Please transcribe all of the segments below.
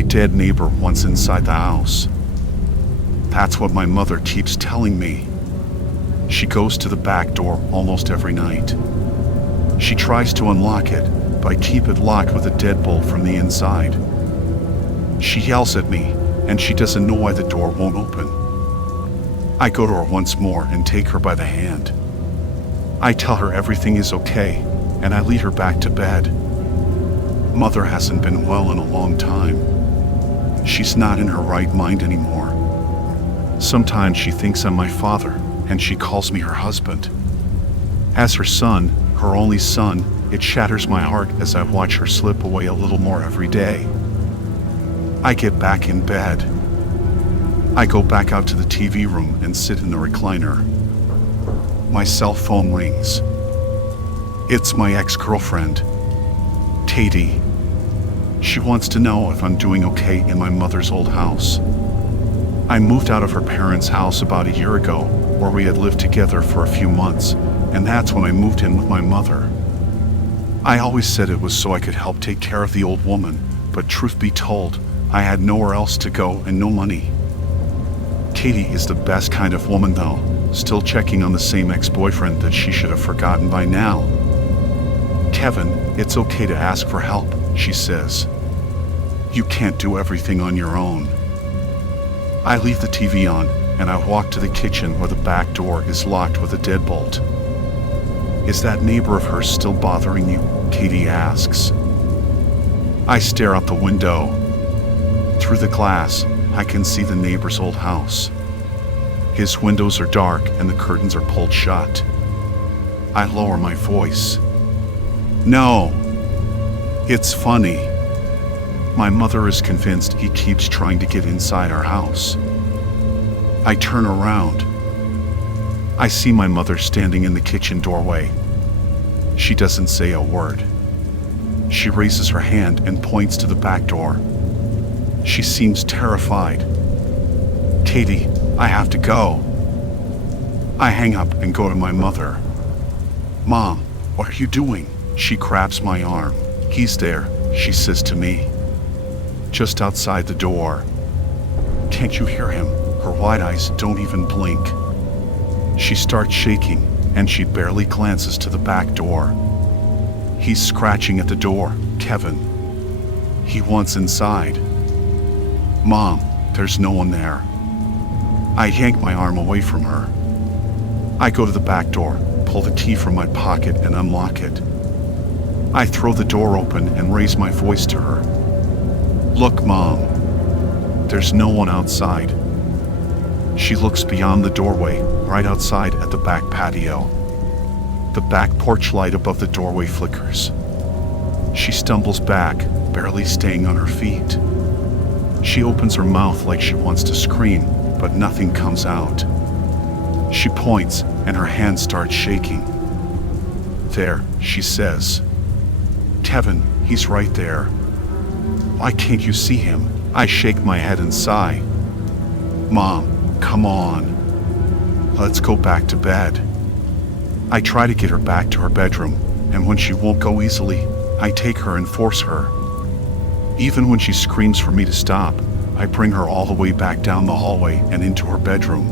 my dead neighbor once inside the house. That's what my mother keeps telling me. She goes to the back door almost every night. She tries to unlock it, but I keep it locked with a deadbolt from the inside. She yells at me, and she doesn't know why the door won't open. I go to her once more and take her by the hand. I tell her everything is okay, and I lead her back to bed. Mother hasn't been well in a long time. She's not in her right mind anymore. Sometimes she thinks I'm my father, and she calls me her husband. As her son, her only son, it shatters my heart as I watch her slip away a little more every day. I get back in bed. I go back out to the TV room and sit in the recliner. My cell phone rings. It's my ex-girlfriend, Katie. She wants to know if I'm doing okay in my mother's old house. I moved out of her parents' house about a year ago, where we had lived together for a few months, and that's when I moved in with my mother. I always said it was so I could help take care of the old woman, but truth be told, I had nowhere else to go and no money. Katie is the best kind of woman though, still checking on the same ex-boyfriend that she should have forgotten by now. Kevin, it's okay to ask for help, she says. You can't do everything on your own. I leave the TV on, and I walk to the kitchen where the back door is locked with a deadbolt. Is that neighbor of hers still bothering you? Katie asks. I stare out the window. Through the glass, I can see the neighbor's old house. His windows are dark and the curtains are pulled shut. I lower my voice. No, it's funny. My mother is convinced he keeps trying to get inside our house. I turn around. I see my mother standing in the kitchen doorway. She doesn't say a word. She raises her hand and points to the back door. She seems terrified. Katie, I have to go. I hang up and go to my mother. Mom, what are you doing? She grabs my arm. He's there, she says to me. Just outside the door. Can't you hear him? Her wide eyes don't even blink. She starts shaking, and she barely glances to the back door. He's scratching at the door, Kevin. He wants inside. Mom, there's no one there. I yank my arm away from her. I go to the back door, pull the key from my pocket and unlock it. I throw the door open and raise my voice to her. Look, Mom. There's no one outside. She looks beyond the doorway, right outside at the back patio. The back porch light above the doorway flickers. She stumbles back, barely staying on her feet. She opens her mouth like she wants to scream, but nothing comes out. She points, and her hand starts shaking. There, she says. Kevin, he's right there. Why can't you see him? I shake my head and sigh. Mom, come on. Let's go back to bed. I try to get her back to her bedroom, and when she won't go easily, I take her and force her. Even when she screams for me to stop, I bring her all the way back down the hallway and into her bedroom.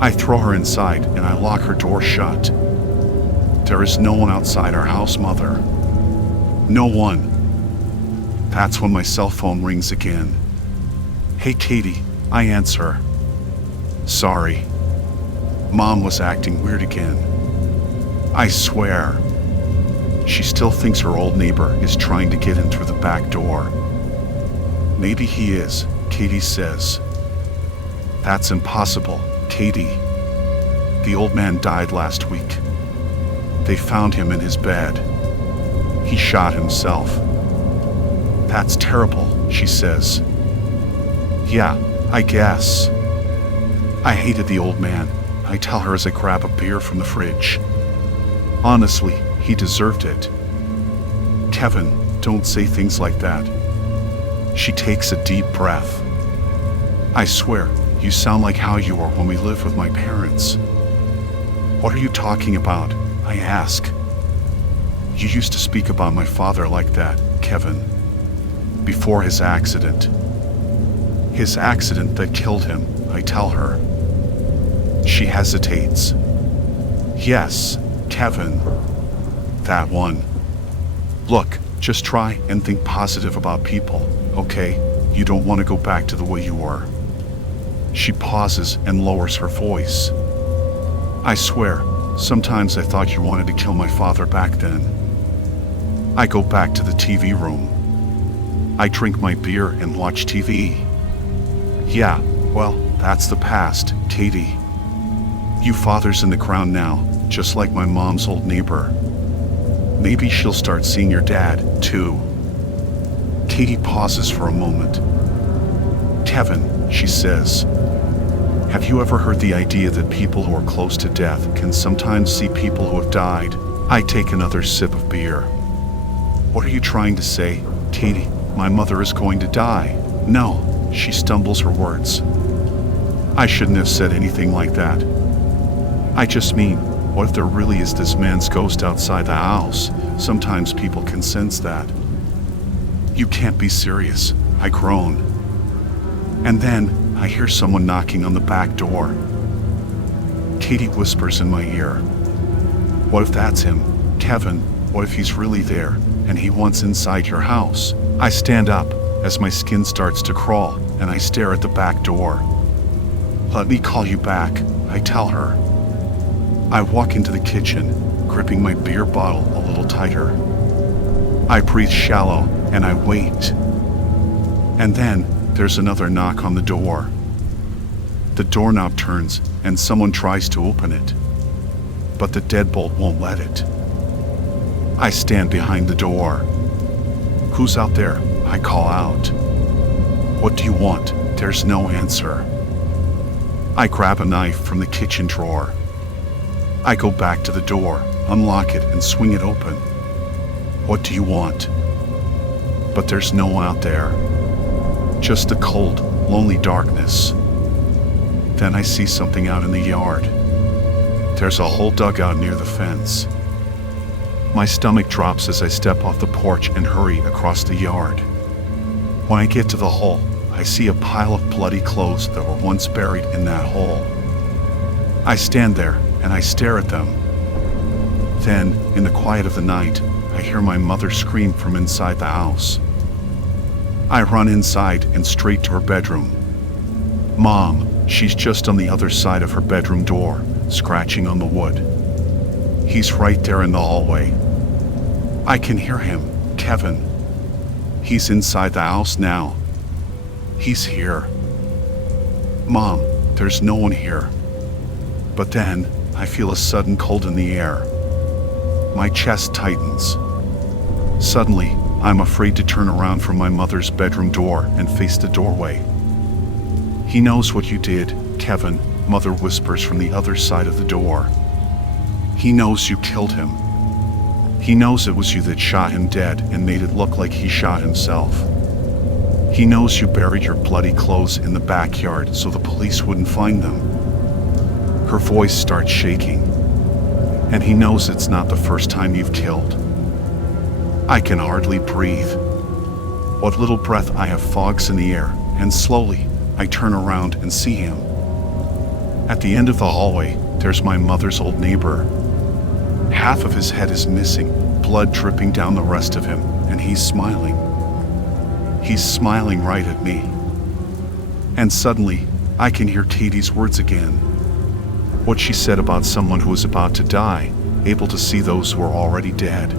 I throw her inside and I lock her door shut. There is no one outside our house, Mother. No one. That's when my cell phone rings again. Hey, Katie, I answer. Sorry. Mom was acting weird again. I swear. She still thinks her old neighbor is trying to get in through the back door. Maybe he is, Katie says. That's impossible, Katie. The old man died last week. They found him in his bed. He shot himself. That's terrible, she says. Yeah, I guess. I hated the old man, I tell her as I grab a beer from the fridge. Honestly, he deserved it. Kevin, don't say things like that. She takes a deep breath. I swear, you sound like how you were when we lived with my parents. What are you talking about? I ask. You used to speak about my father like that, Kevin. before his accident. His accident that killed him, I tell her. She hesitates. Yes, Kevin. That one. Look, just try and think positive about people, okay? You don't want to go back to the way you were. She pauses and lowers her voice. I swear, sometimes I thought you wanted to kill my father back then. I go back to the TV room. I drink my beer and watch TV. Yeah, well, that's the past, Katie. You father's in the ground now, just like my mom's old neighbor. Maybe she'll start seeing your dad, too. Katie pauses for a moment. Kevin, she says, have you ever heard the idea that people who are close to death can sometimes see people who have died? I take another sip of beer. What are you trying to say, Katie? My mother is going to die. No, she stumbles her words. I shouldn't have said anything like that. I just mean, what if there really is this man's ghost outside the house? Sometimes people can sense that. You can't be serious, I groan. And then I hear someone knocking on the back door. Katie whispers in my ear. What if that's him? Kevin, what if he's really there and he wants inside your house? I stand up as my skin starts to crawl and I stare at the back door. Let me call you back, I tell her. I walk into the kitchen, gripping my beer bottle a little tighter. I breathe shallow and I wait. And then there's another knock on the door. The doorknob turns and someone tries to open it, but the deadbolt won't let it. I stand behind the door. Who's out there? I call out. What do you want? There's no answer. I grab a knife from the kitchen drawer. I go back to the door, unlock it, and swing it open. What do you want? But there's no one out there. Just the cold, lonely darkness. Then I see something out in the yard. There's a hole dug out near the fence. My stomach drops as I step off the porch and hurry across the yard. When I get to the hole, I see a pile of bloody clothes that were once buried in that hole. I stand there and I stare at them. Then, in the quiet of the night, I hear my mother scream from inside the house. I run inside and straight to her bedroom. Mom, she's just on the other side of her bedroom door, scratching on the wood. He's right there in the hallway. I can hear him, Kevin. He's inside the house now. He's here. Mom, there's no one here. But then, I feel a sudden cold in the air. My chest tightens. Suddenly, I'm afraid to turn around from my mother's bedroom door and face the doorway. He knows what you did, Kevin, Mother whispers from the other side of the door. He knows you killed him. He knows it was you that shot him dead and made it look like he shot himself. He knows you buried your bloody clothes in the backyard so the police wouldn't find them. Her voice starts shaking. And he knows it's not the first time you've killed. I can hardly breathe. What little breath I have fogs in the air, and slowly I turn around and see him. At the end of the hallway, there's my mother's old neighbor. Half of his head is missing, blood dripping down the rest of him, and he's smiling. He's smiling right at me. And suddenly, I can hear Katie's words again. What she said about someone who was about to die, able to see those who are already dead.